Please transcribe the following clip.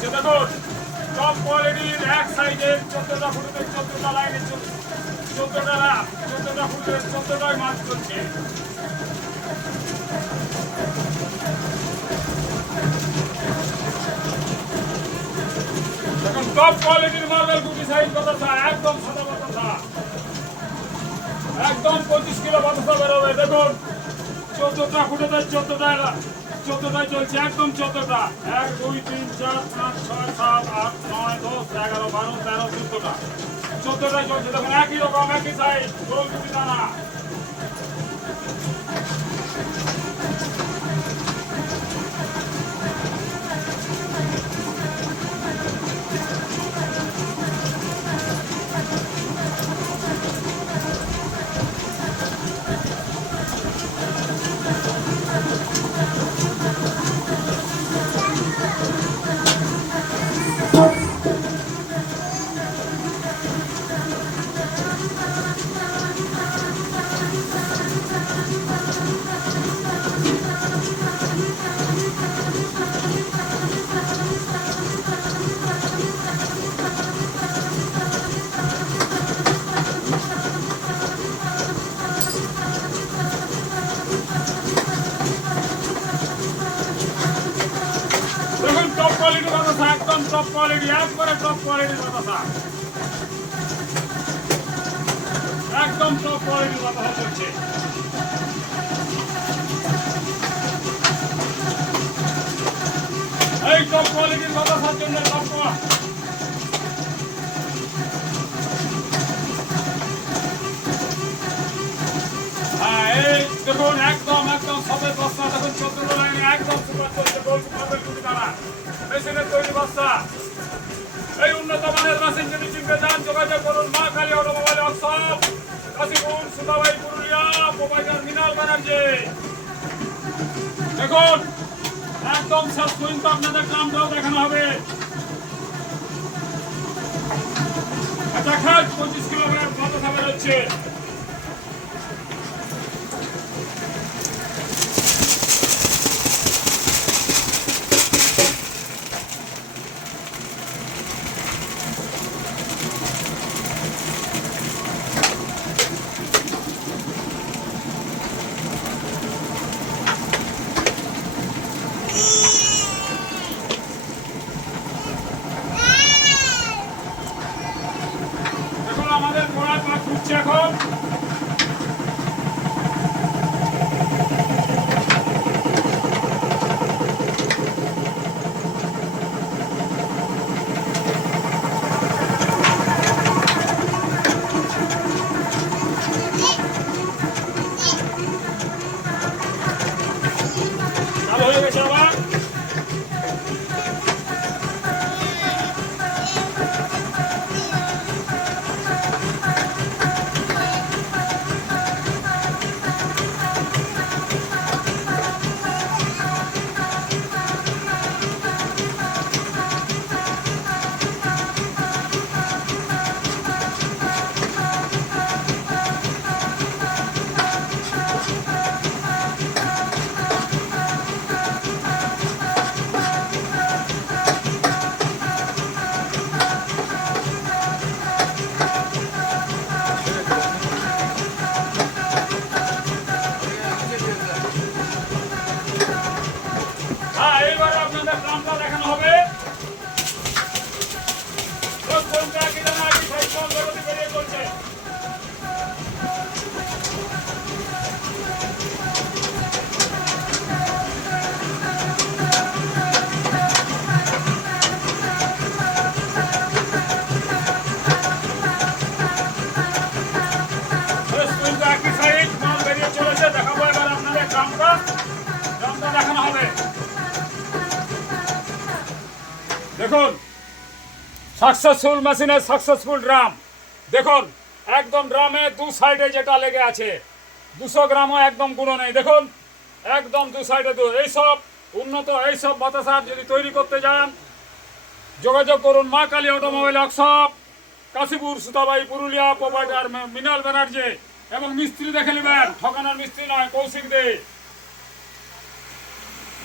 চলছে। দেখুন টপ কোয়ালিটির এক সাইডের 14টা ফুটের 14টা লাইনের 14টা ফুটের 14টাই মাছ চলছে। দেখুন টপ কোয়ালিটির মার্বেল গুটি সাইজ বাতাসা একদম সাদা বাতাসা, একদম 25 কিলো বাতাসা বেরোবে। দেখুন 14টা ফুটেতে 14টায় চলছে, একদম 14টা। 1 2 3 4 5 6 7 8 9 10 11 12 13 14টা 14টায় চলছে। দেখুন একই রকম একই সাইজ গোল গুটি দানা। দেখুন টপ কোয়ালিটির বাতাসা, একদম টপ কোয়ালিটি, একবারে টপ কোয়ালিটির বাতাসা, একদম টপ কোয়ালিটির বাতাসা চলছে। এই টপ কোয়ালিটির বাতাসার জন্য এই দেখুন একদম সবের বস্তা। দেখুন 14 লাইনে একদম সুপার চলছে, গোল সুপার গুটি দানা মেশিনের তৈরি বস্তা। এই উন্নত মানের মেশিন যদি চিনতে চান যোগাযোগ করুন Maa Kali automobile workshop, Kashipur, Sutabai, Purulia, proprietor Mrinal Banerjee. দেখুন একদম শেষ পর্যন্ত আপনাদের কামটাও দেখানো হবে। দেখেন 25 কিলোমিটার বাতাসা বেরোচ্ছে। আমাদের ঘোড়ার পা ঘুরছে এখন। চালু হয়ে গেছে আবার। এইবারে আপনাদের কামটা দেখানো হবে। বেরিয়ে চলছে। একই সাইজ মাল বেরিয়ে চলেছে। দেখাবো এবার আপনাদের কামটা দেখানো হবে। দেখুন সাকসেসফুল মেশিনের সাকসেসফুল ড্রাম। দেখুন একদম ড্রামে দু সাইডে যেটা লেগে আছে 200 গ্রামও একদম গুঁড়ো নেই। দেখুন একদম দু সাইডে এইসব উন্নত এইসব বাতাসার যদি তৈরি করতে যান যোগাযোগ করুন Maa Kali automobile workshop, Kashipur, Sutabai, Purulia, proprietor Mrinal Banerjee. এবং মিস্ত্রি দেখে নেবেন, ঠকানোর মিস্ত্রি নয়, কৌশিক দে।